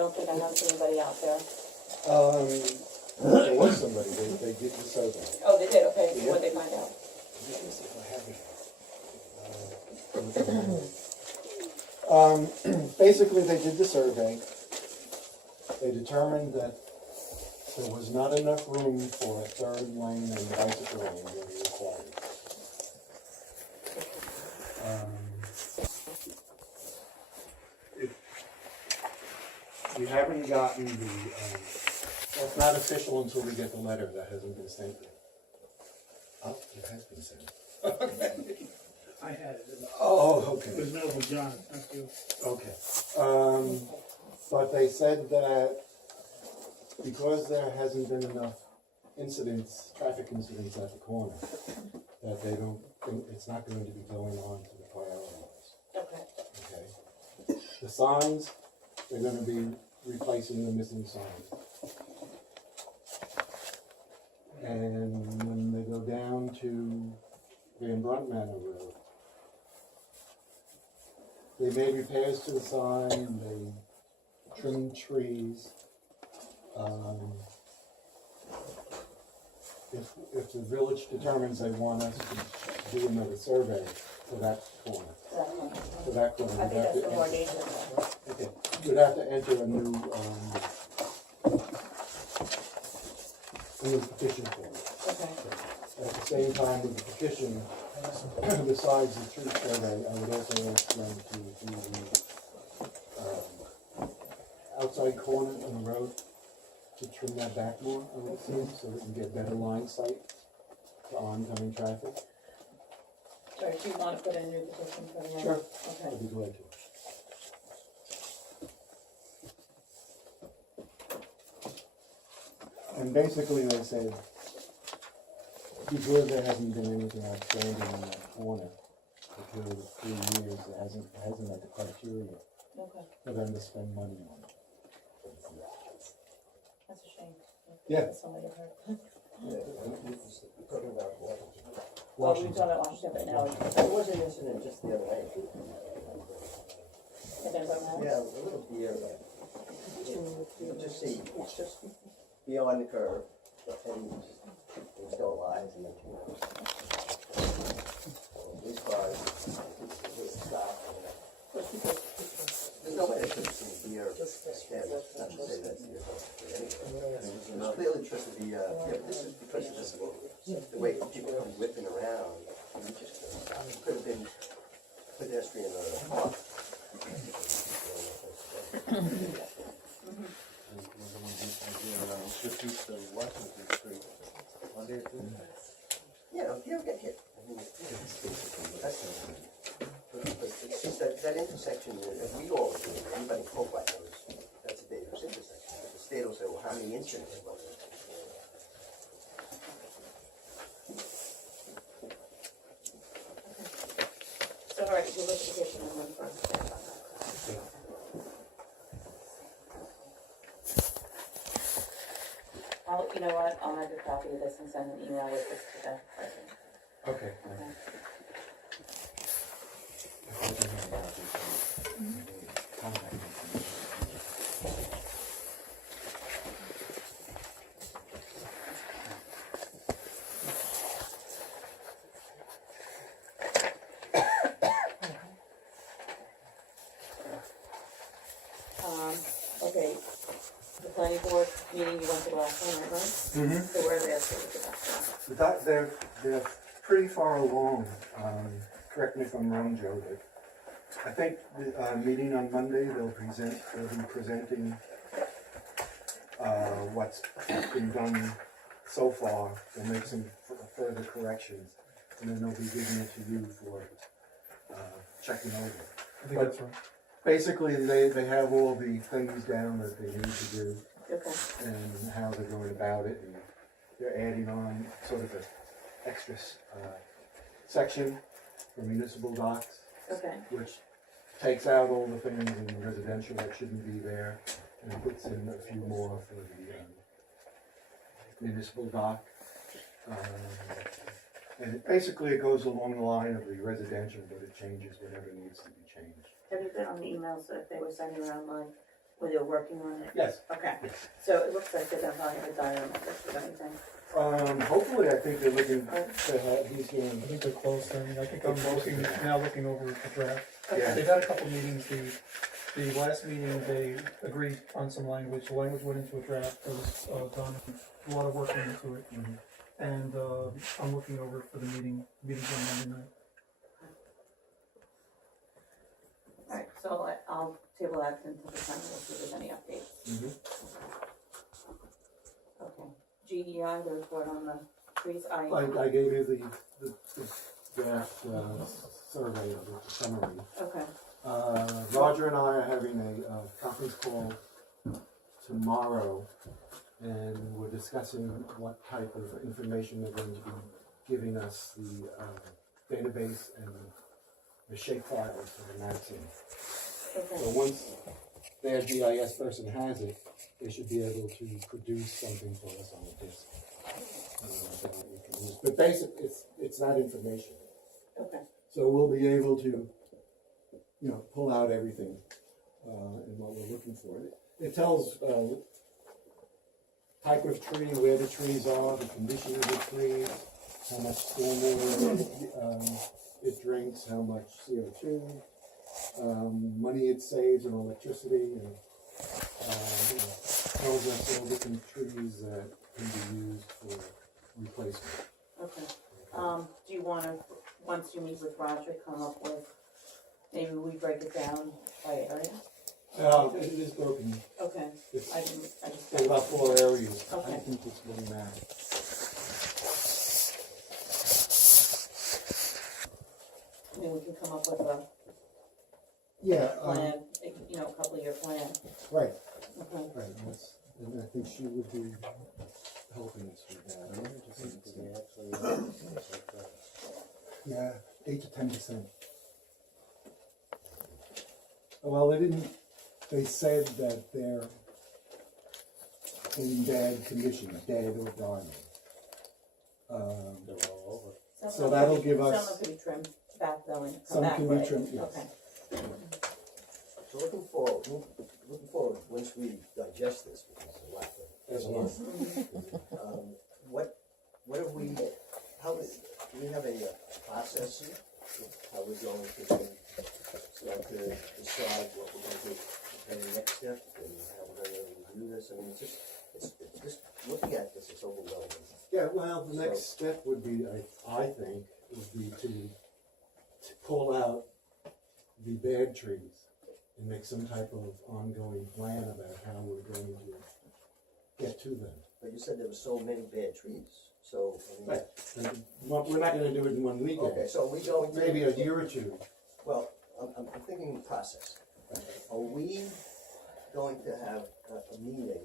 don't think I have anybody out there. There was somebody, they did the survey. Oh, they did, okay, Yeah. what'd they find out? Let me see if I have it. Basically, they did the survey. They determined that there was not enough room for a third lane and bicycle lane where they required. We haven't gotten the, well, it's not official until we get the letter that hasn't been sent yet. Oh, it has been sent. Okay. I had it. Oh, It okay. was mailed to John, thank you. Okay. But they said that because there hasn't been enough incidents, traffic incidents at the corner, that they don't think it's not going to be going on to the priority list. Okay. Okay. The signs, they're going to be replacing the missing signs. And when they go down to Van Brunt Manor Road, they made repairs to the sign, they trimmed trees. If the village determines they want us to do another survey for that corner, for that corner, I think that's the more dangerous one. okay, we'd have to enter a new petition for it. Okay. At the same time with the petition, besides the tree survey, I would also ask them to do the outside corner on the road, to trim that back more, I would assume, so that we get better line sight to oncoming traffic. Sorry, do you want to put in your petition for the? Sure. Okay. I'd be glad to. And basically they said, because there hasn't been anything outstanding in that corner for a period of 3 years, it hasn't met the criteria Okay, for them to spend money on it. that's a shame. Yeah. That's somebody hurt. Talking about Well, we talked about Washington, but now it's. There was an incident just the other night. And then what else? Yeah, it was a little deer. You could just see, it's just beyond the curve, and it was still alive. And then, these cars, it stopped. There's no way they could have seen deer. Not to say that's deer, but anyway. It was clearly just the, yeah, but this is because of this, the way people come whipping around. You just could have been pedestrian or a car. Just east of Washington Street. Yeah, if you ever get hit, I mean, that's it's just that intersection, we all do, everybody in Poquott knows, that's a dangerous intersection. But the state will say, well, how many incidents was it? So, all right, you look at the petition and then first. You know what, I'll make a copy of this and send an email with this to the president. Okay. Okay. Okay, the planning board meeting you went to last time, right? Mm-hmm. So where are they at with that? They're pretty far along. Correct me if I'm wrong, Joe, but I think the meeting on Monday, they'll be presenting what's been done so far. They'll make some further corrections, and then they'll be giving it to you for checking over. I think that's right. Basically, they have all the things down that they need to do Okay, and how they're going about it, and they're adding on sort of an extra section for municipal docks, okay, which takes out all the things in residential that shouldn't be there, and puts in a few more for the municipal dock. And basically it goes along the line of the residential, but it changes whatever needs to be changed. have you been on the emails that they were sending around, like, Were they working on it? Yes. Okay, so it looks like they don't probably have a diagram of this or anything. Hopefully, I think they're looking to have, he's I going, think they're close, and I think I'm looking over the draft. yeah. They've had a couple meetings, the last meeting, they agreed on some language, the language went into a draft, it was, done, a lot of work went into it. Mhm. And, I'm looking over for the meetings on Monday night. Alright, so I'll table that until the time, we'll see if there's any updates. Mhm. Okay, GEI, the report on the trees, I gave you the draft, survey of the summary. okay, Roger and I are having a conference call tomorrow, and we're discussing what type of information they're going to be giving us, the database and the shape files for the maps in. okay, So once their GIS person has it, they should be able to produce something for us on the disk. That we can use. But basically, it's not information. okay, So we'll be able to, pull out everything and what we're looking for. It tells type of tree, where the trees are, the condition of the trees, how much stormwater it drinks, how much CO2, money it saves in electricity, and tells us all different trees that can be used for replacement. okay. Do you wanna, once you meet with Roger, come up with, maybe we break it down by area? It is broken. Okay, It's I just. in about 4 areas. I Okay. think it's one map. I mean, we can come up with a Yeah, plan, a couple of year plan. right, Okay, right. And I think she would be helping us with that. Yeah, 8 to 10%. Well, they didn't. They said that they're in bad condition, dead or dying. They're all over. So that'll give us- Some can be trimmed back though and come Some back, can be right? trimmed, yes. Okay, So looking forward, once we digest this, because there's a lot to. There's a lot. What have we, do we have a process of how we're going to start to decide what we're going to do in the next step and how we're going to review this? I mean, it's just looking at this, it's overwhelming. Yeah, well, the next step would be, I think, would be to pull out the bad trees and make some type of ongoing plan about how we're going to get to them. But you said there were so many bad trees, so, I mean. Right, and we're not gonna do it in 1 weekend. Okay, so are we going to? Maybe a year or two. Well, I'm thinking process. Are we going to have a meeting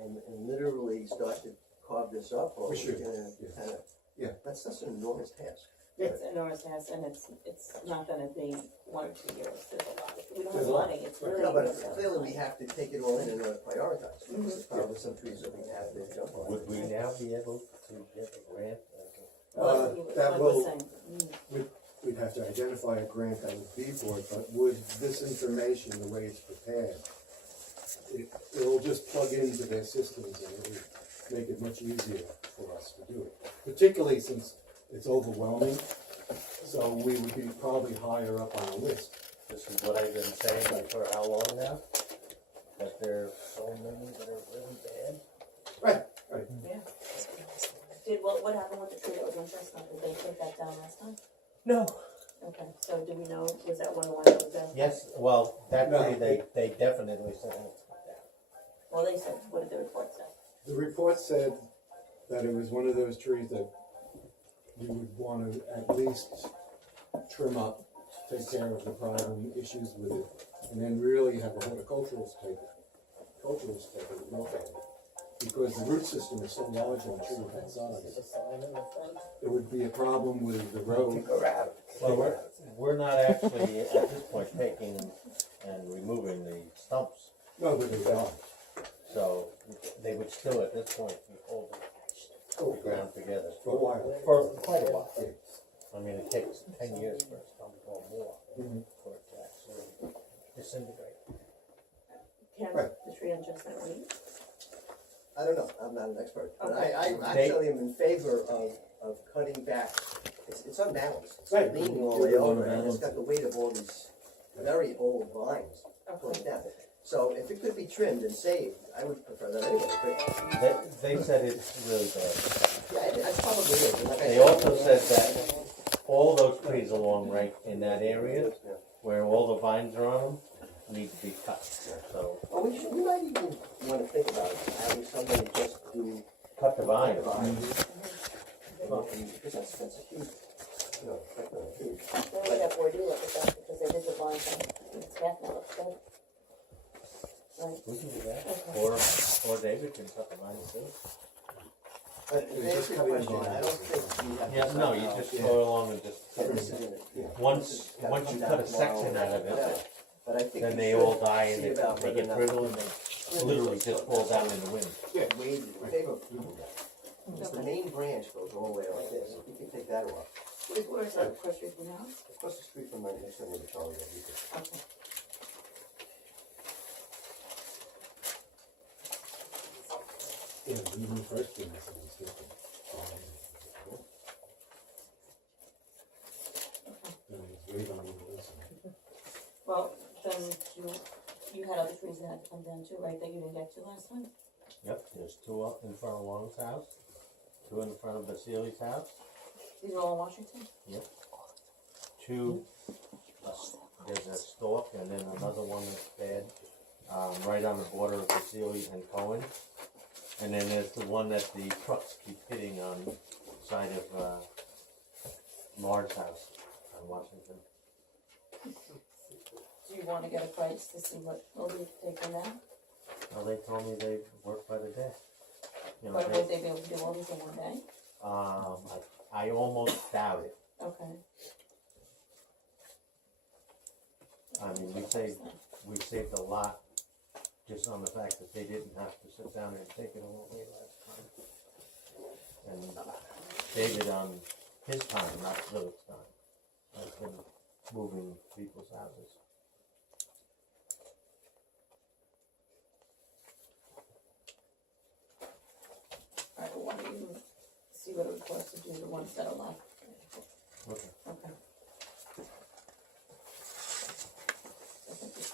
and literally start to carve this up, or are We we should, gonna yes. kind of? Yeah. That's such an enormous task. it's an enormous task and it's not gonna be 1 or 2 years, there's a lot, we don't There's have a lot. money, it's really. No, but clearly we have to take it all in order to prioritize. There's probably some trees that we have to jump on. Would we now be able to get a grant? That Like we're will, saying, we'd have to identify a grant that would be for it, but with this information, the way it's prepared, it'll just plug into their systems and it'll make it much easier for us to do it. Particularly since it's overwhelming, so we would be probably higher up on the list. This is what I've been saying for how long now? That there are so many that are really bad? Right, right. yeah. What happened with the tree that was on Chestnut, did they take that down last time? No. Okay, so do we know, was that one of the ones that was down? Yes, well, that No. tree, they definitely said it. Well, they said, what did the report say? The report said that it was one of those trees that you would want to at least trim up, take care of the problem, issues with it, and then really have a horticulturalist take a look at it. Because the root system is so large on a tree of that size, it would be a problem with the road. Well, we're not actually at this point taking and removing the stumps. No, but they are. So they would still at this point be holding the ground together For a while. for quite a while. Yeah. I mean, it takes 10 years for a stump or more Mhm. for it to actually disintegrate. I don't know, I'm not an expert, but Okay. I actually am in favor of cutting back. It's unbalanced, it's Right. leaning all the way over, and Unbalanced. it's got the weight of all these very old vines pulling Okay. down. So if it could be trimmed and saved, I would prefer that anyway, but, They said it's really bad. yeah, it probably is, and like I They said. also said that all those trees along right in that area, Yeah. where all the vines are on them, need to be cut, so. Well, we might even wanna think about having somebody just do Cut the vines. Because that's a huge, you know, effect on the trees. Then we got board you look at that because they did the blind thing. It's half now, it's good. Right, We can do that, or David can cut the vines too. But to answer your question, I don't think we have. to Yeah, no, you somehow- just go along and just, Yeah, this is in it. once you cut a section out of it, But I think then we they should all die and see they about get whether or not brittle and they literally just fall down in the wind. Wade in favor of keeping that. Because the main branch goes all the way like this, if you can take that off, Where is that, across street from your house? across the street from my next door neighbor Charlie, you could. Okay. Yeah, even the first thing I said was different. And it's way down the list. Well, then you had other trees that had to come down too, right, that you didn't get to last time? Yep, there's two up in front of Long's house, two in front of Basile's house, These are all in Washington? two, there's a stalk and then another one that's bad, right on the border of Basile and Cohen. And then there's the one that the trucks keep hitting on the side of, Laura's house on Washington. Do you wanna get a price to see what it'll be to take them down? Well, they told me they work by the day. You know, But would they be able to do all these in one day? I almost doubt it. Okay. I mean, we saved a lot just on the fact that they didn't have to sit down and take it all away last time. And David on his time, not Philip's time, has been moving people's houses. Alright, well, why don't you see what it would cost to do the ones that are left? Okay. Okay. I think it's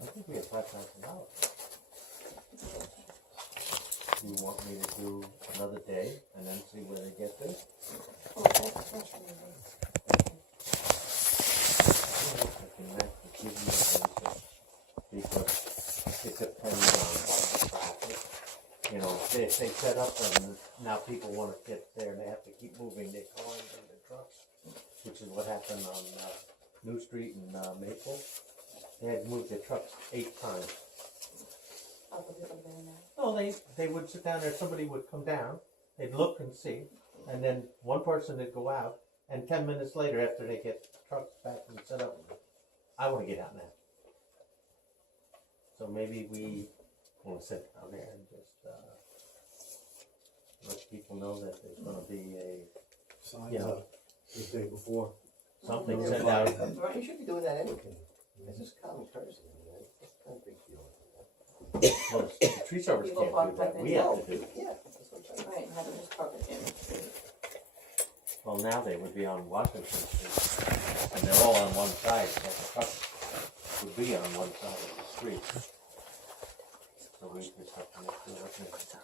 I think we have $5,000. Do you want me to do another day and then see where they get this? oh, that's a question. I can have to give you an answer because it depends on traffic. You know, if they set up and now people wanna get there and they have to keep moving their cars and their trucks, which is what happened on, New Street and, Maple. They had moved their trucks 8 times. I'll put it over there now. Well, they would sit down there, somebody would come down, they'd look and see, and then one person would go out, and 10 minutes later, after they get the trucks back and set up, I wanna get out now. So maybe we wanna sit down there and just, let people know that there's gonna be Signs Yeah. up the day before. something Yeah, sent well, out. You should be doing that anyway. It's just common courtesy, I mean, it's kind of a big deal. Well, the tree service People can't park do that, like we they have to do it. Yeah, that's what I'm saying. Alright, and have them just park it in. Well, now they would be on Washington Street, and they're all on one side, but the trucks would be on one side of the street. So we just have to make sure that's it.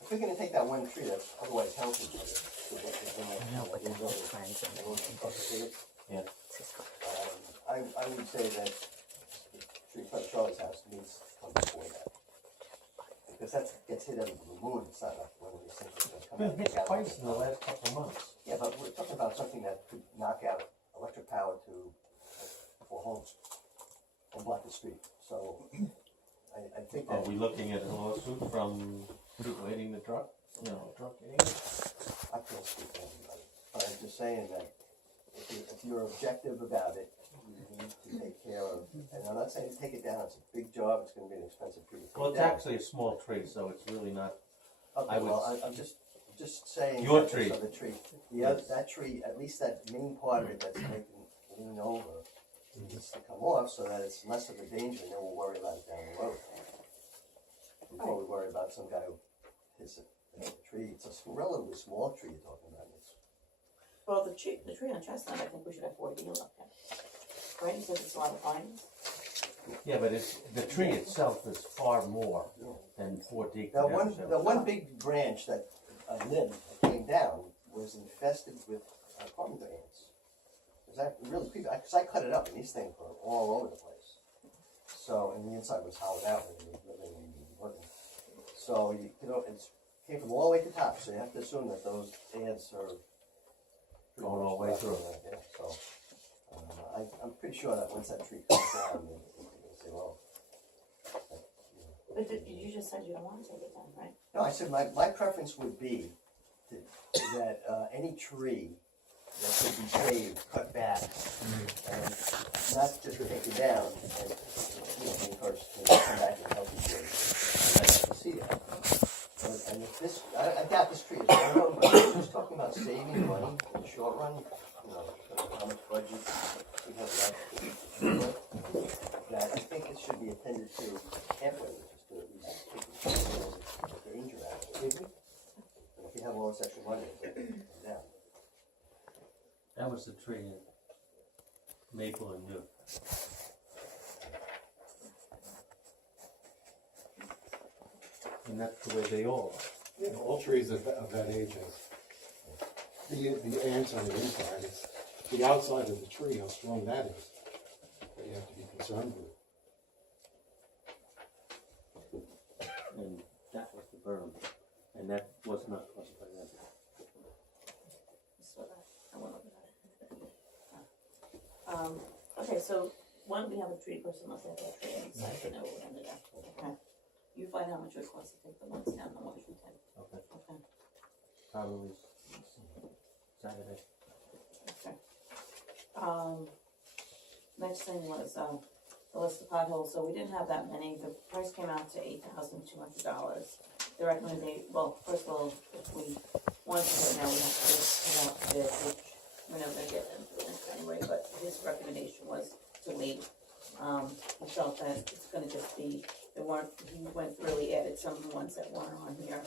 If we're gonna take that one tree that's otherwise healthy. Yeah. I would say that the tree in front of Charlie's house needs to come before that. Because that gets hit every blue moon, it's not like one of these things that's gonna come Been out. hit twice in the last couple of months. Yeah, but we're talking about something that could knock out electric power to 4 homes and block the street, so I think Are that. we looking at a lawsuit from people hitting the truck? No, truck hitting it? I can't speak for everybody, but I'm just saying that if you're objective about it, you need to take care of, and I'm not saying take it down, it's a big job, it's gonna be an expensive tree to take down. Well, it's actually a small tree, so it's really not, Okay, I would- well, I'm just saying. Your that this tree. other tree, the other, that tree, at least that main part of it that's making it lean over, needs to come off so that it's less of a danger, and then we'll worry about it down the road. before we worry about some guy who hits a tree. It's a relatively small tree you're talking about. Well, the tree on Chestnut, I think we should have 4D up there. Right, you said it's a lot of pines? Yeah, but the tree itself is far more than 4D. Now, one big branch that limb that came down was infested with apartment ants. Is that really creepy? Because I cut it up and these things were all over the place. So, and the inside was hollowed out when we were working. So, it came from all the way to the top, so you have to assume that those ants are Going all the way through. Yeah, so, I'm pretty sure that once that tree comes down, they'll say, well. But you just said you don't want to take it down, right? No, I said my preference would be that any tree that could be saved, cut back, and not just take it down, and, be encouraged to come back and help you I'd like to see that. And if this, I doubt this tree is one of them, but we're just talking about saving money in the short run, how much budget we have left. That I think it should be attended to halfway, just to at least take the danger out of it. And if you have all this extra money, it can come down. That was the tree in Maple and New. And that's the way they all are. All trees of that age has, the ants on the inside, it's the outside of the tree, how strong that is, that you have to be concerned with. And that was the berm. And that was not caused by them. So I won't look at it. Okay, so why don't we have a tree person look at that tree and decide to know what we're gonna do, okay? You find how much it costs to take the ones down, the ones you take, Okay. okay? Probably Saturday. Okay. Next thing was, the list of potholes, so we didn't have that many, the price came out to $8,200. The recommendation, well, first of all, if we want to do it now, we have to put out the bid, which we're not gonna get into it anyway, but his recommendation was to wait. He felt that it's gonna just be, he went through, he added some of the ones that weren't on here.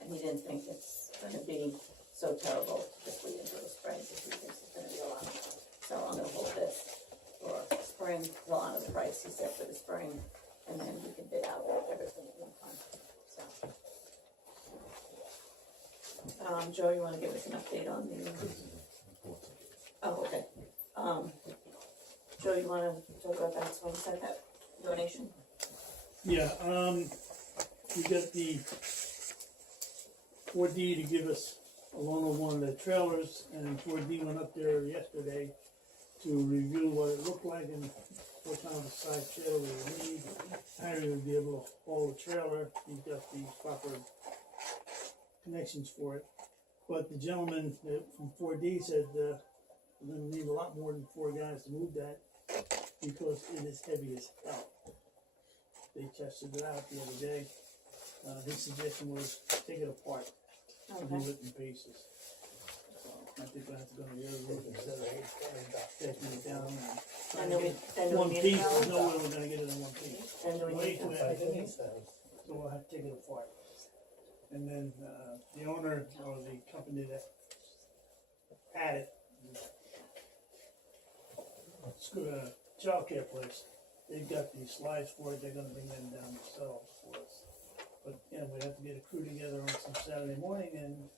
And he didn't think it's gonna be so terrible to just wait until the spring, because he thinks it's gonna be a lot. So I'm gonna hold this for spring, he'll honor the price he said for the spring, and then we can bid out everything at one time, so. Joe, you wanna give us an update on the? Oh, okay. Joe, you wanna talk about that, so we said that donation? Yeah, we got the 4D to give us a loan of one of the trailers, and 4D went up there yesterday to review what it looked like and what kind of a size trailer we would need. Harry would be able to haul the trailer, he's got the proper connections for it. But the gentleman from 4D said, we're gonna need a lot more than 4 guys to move that, because it is heavy as hell. They tested it out the other day. His suggestion was take it apart and Okay. do it in pieces. So I think I have to go to the other roof instead of taking it down And then and one we piece. need a There's no trailer? way we're gonna get it in one piece. And do we Way need too a heavy. So we'll have to take it apart. And then the owner or the company that had it, childcare place, they've got these slides for it, they're gonna bring them down themselves for us. But, we have to get a crew together on some Saturday morning and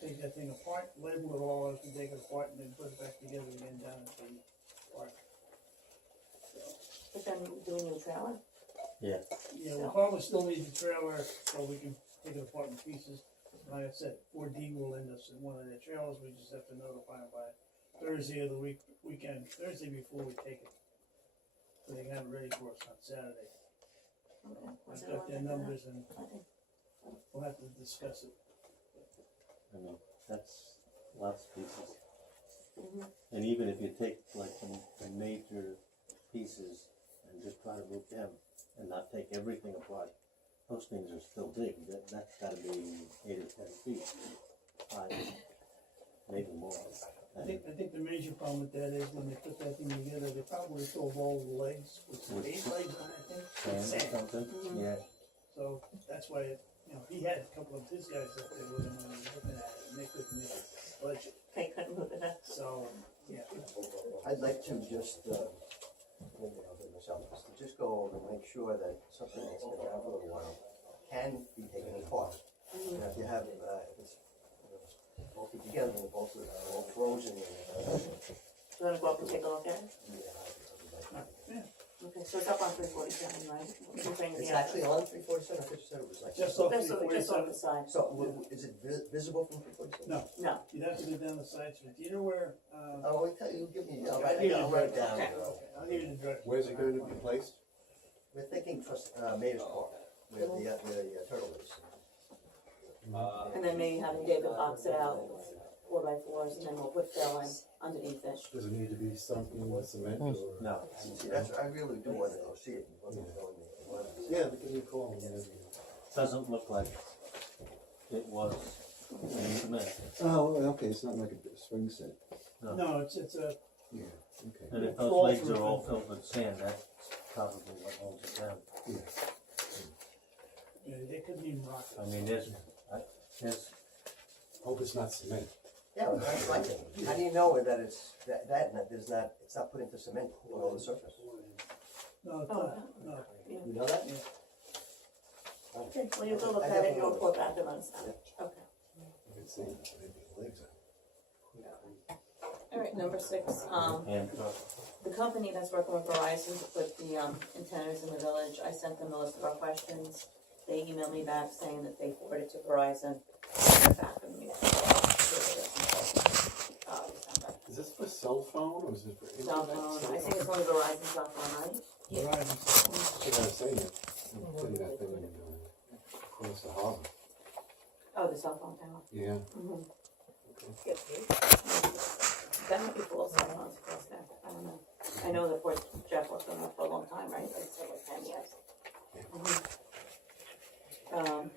take that thing apart, label it all as we take it apart, and then put it back together again down at the park. But then do we need a trailer? Yeah. Yeah, we'll probably still need the trailer so we can take it apart in pieces. Like I said, 4D will end us in one of their trailers, we just have to notify them by Thursday of the weekend, Thursday before we take it. So they can have it ready for us on Saturday. Okay. I've got their numbers and we'll have to discuss it. I know, that's lots of pieces. Mhm. And even if you take like the major pieces and just try to move them and not take everything apart, those things are still big. That's gotta be 8 or 10 feet high, maybe more. I think the major problem with that is when they put that thing together, they probably throw all the legs with some 8 legs on, I think. Sand or something, yeah. So that's why, he had a couple of his guys up there with him when he was looking at it, and they couldn't make the budget. They couldn't move it up. So, yeah. I'd like to just, maybe I'll do it myself, just go over and make sure that something that's been around for a little while can be taken apart. And if you have, if it's, bulky together, and both are all frozen and, You wanna go up and take a look at it? Yeah. Okay, so it's up on 347, right? It's actually on 347, I thought you said it was like. Just off Just on 347. the side. So, is it visible from 347? No, No. you'd have to go down the side street. Do you know where, Oh, wait, you give me, I'll I write need it to down. Okay. I'll give you the direction. Where's it going to be placed? We're thinking Mayor's Park, where the turtle is. And then maybe having David box it out, 4x4s, and then we'll put fill in underneath it. Does it need to be something with cement or? No, See, that's, I really do want to go see it. Yeah, give me a call whenever you. doesn't look like it was cement. Oh, okay, it's not like a swing set. No, it's a, Yeah, okay. And if those Fall legs through are all it. filled with sand, that's probably what holds it down. they could be rock. I mean, there's, Hope it's not cement. Yeah, that's like it. How do you know that it's, there's not, it's not put into cement below the surface? No, it's Oh, not, no. You know that? Okay, well, you'll go look I at it, haven't and you'll noticed. report back to us. Okay. It's saying maybe legs are. All right, number 6, and, the company that's working with Verizon to put the antennas in the village, I sent them a list of our questions. They emailed me back saying that they forwarded to Verizon. Back with me. Is this for cell phone or is it for Cell internet? phone, I think it's only Verizon cell phone, right? Verizon. That's what I was saying. Putting that thing in, across the harbor. Oh, the cell phone tower. Yeah. Mm-hmm. That might be full cell phones across there, I don't know. I know the Fort Jeff worked on that for a long time, right? Like, it's like 10 years. Mhm.